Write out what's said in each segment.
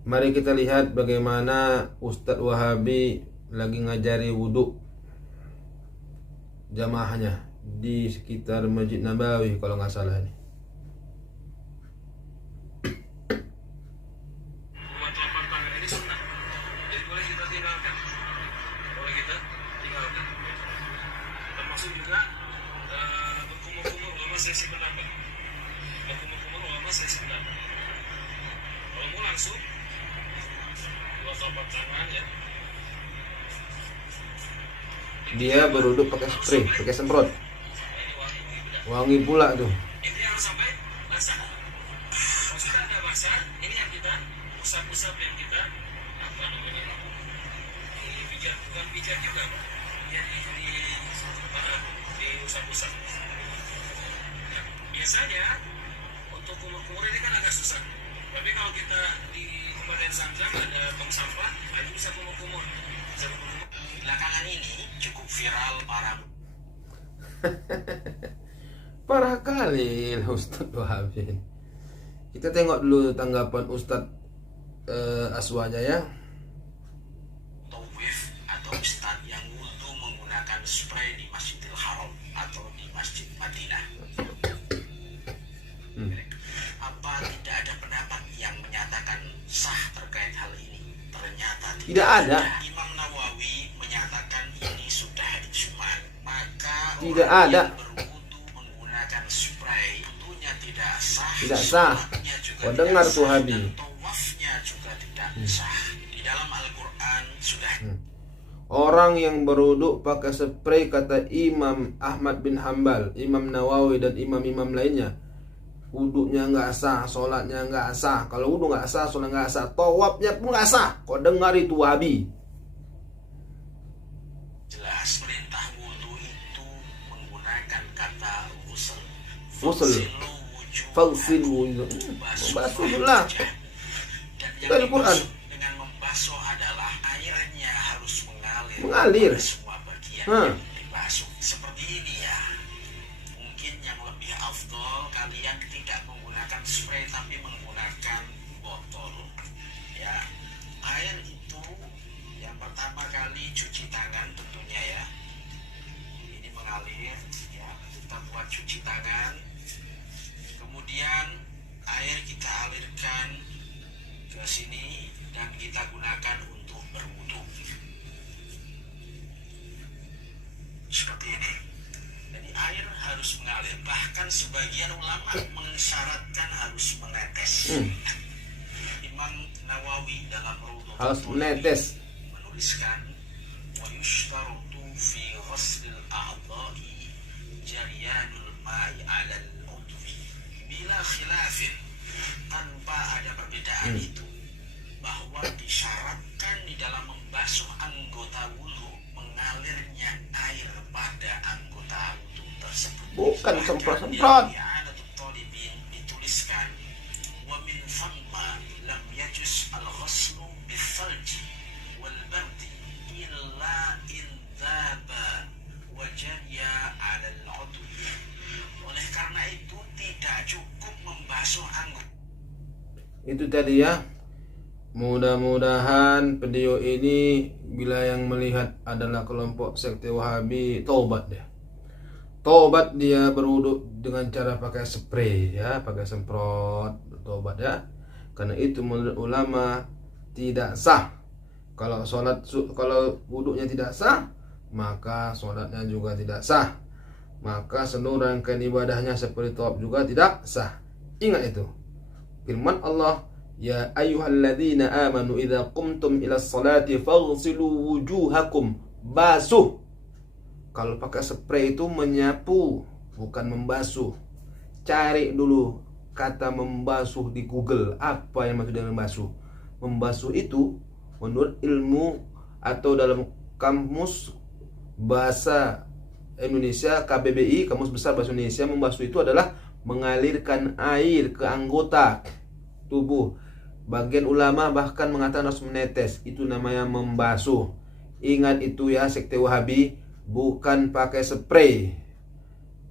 Mari kita lihat bagaimana Ustadz Wahabi lagi ngajari wudhu jamaahnya di sekitar Masjid Nabawi kalau nggak salah ini. Buat telapak tangan ini sunnah, jadi boleh kita tinggalkan, termasuk juga berkumur-kumur ulama sesi pendapat, kalau mau langsung dua telapak tangan ya. Dia berwudhu pakai spray, pakai semprot, wangi pula tuh. Ini harus sampai basah. Kalau sudah ada basah, ini yang kita usap-usap, yang kita apa namanya, dipijat, bukan pijat juga, Pak. Ya di usap-usap. Ya, biasanya untuk kumur-kumur ini kan agak susah. Tapi kalau kita di Kabupaten Sanjang ada tong sampah, itu bisa kumur-kumur. Belakangan ini cukup viral Parah kali Ustadz Wahabi. Kita tengok dulu tanggapan Ustadz Aswanya ya. Tawif atau ustadz yang wudhu menggunakan spray di Masjidil Haram atau di Masjid Madinah. Apa tidak ada pendapat yang menyatakan sah terkait hal ini? Ternyata Tidak ada. Imam Nawawi menyatakan ini sudah ijma'. Maka Tidak orang ada. yang berwudhu menggunakan spray tentunya tidak sah. Tidak sah. Sholatnya juga Kau tidak dengar sah, tuh Habi. dan tawafnya juga tidak sah. Di dalam Al-Quran sudah Orang yang berwudhu pakai spray, kata Imam Ahmad bin Hambal, Imam Nawawi dan imam-imam lainnya, wudhunya nggak sah, sholatnya nggak sah. Kalau wudhu nggak sah, sholat nggak sah, tawafnya pun nggak sah. Kau dengar itu Wahabi. jelas perintah wudhu itu menggunakan kata ghusl. Ghusl. Fagsil wujuh. Membasuhlah. Dan Itu Al Quran. dengan membasuh adalah airnya harus Mengalir. pada semua bagian yang dibasuh. Seperti ini ya. Mungkin yang lebih afdol kalian tidak menggunakan spray tapi menggunakan botol. Ya. Air itu yang pertama kali cuci tangan tentunya ya. Ini mengalir ya. Kita buat cuci tangan. Kemudian air kita alirkan ke sini dan kita gunakan untuk berwudu. Seperti ini. Jadi air harus mengalir. Bahkan sebagian ulama mensyaratkan harus menetes. Imam Nawawi dalam Raudhatul Harus menetes. menuliskan wa yushtaratu fi ghuslil a'dha'i jaryanul ma'i 'ala al-udwi bila khilafin, tanpa ada perbedaan itu, bahwa disyaratkan di dalam membasuh anggota wudu mengalirnya air pada anggota wudu tersebut. Bukan Bahkan semprot-semprot. di I'anatul Talibin dituliskan wa min thamma lam yajuz al-ghuslu bil-thalji wal-bardi illa in dhaba wa jariya 'ala al-'udwi. Oleh karena itu tidak cukup membasuh anggota. Itu tadi ya. Mudah-mudahan video ini bila yang melihat adalah kelompok sekte Wahabi, taubat dia. Taubat dia berwudhu dengan cara pakai spray ya, pakai semprot, taubat ya. Karena itu menurut ulama tidak sah. Kalau kalau wudhunya tidak sah, maka sholatnya juga tidak sah. Maka seluruh rangkaian ibadahnya seperti tawaf juga tidak sah. Ingat itu. Firman Allah, ya ayyuhalladzina amanu idza qumtum ila sholati faghsilu wujuhakum. Basuh. Kalau pakai spray itu menyapu, bukan membasuh. Cari dulu kata membasuh di Google. Apa yang maksud dengan membasuh? Membasuh itu menurut ilmu atau dalam kamus bahasa Indonesia KBBI, Kamus Besar Bahasa Indonesia, membasuh itu adalah mengalirkan air ke anggota tubuh. Bagian ulama bahkan mengatakan harus menetes. Itu namanya membasuh. Ingat itu ya sekte Wahabi, bukan pakai spray.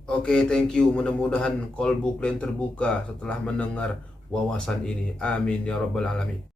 Oke, thank you. Mudah-mudahan kolbu kalian terbuka setelah mendengar wawasan ini. Amin ya rabbal alamin.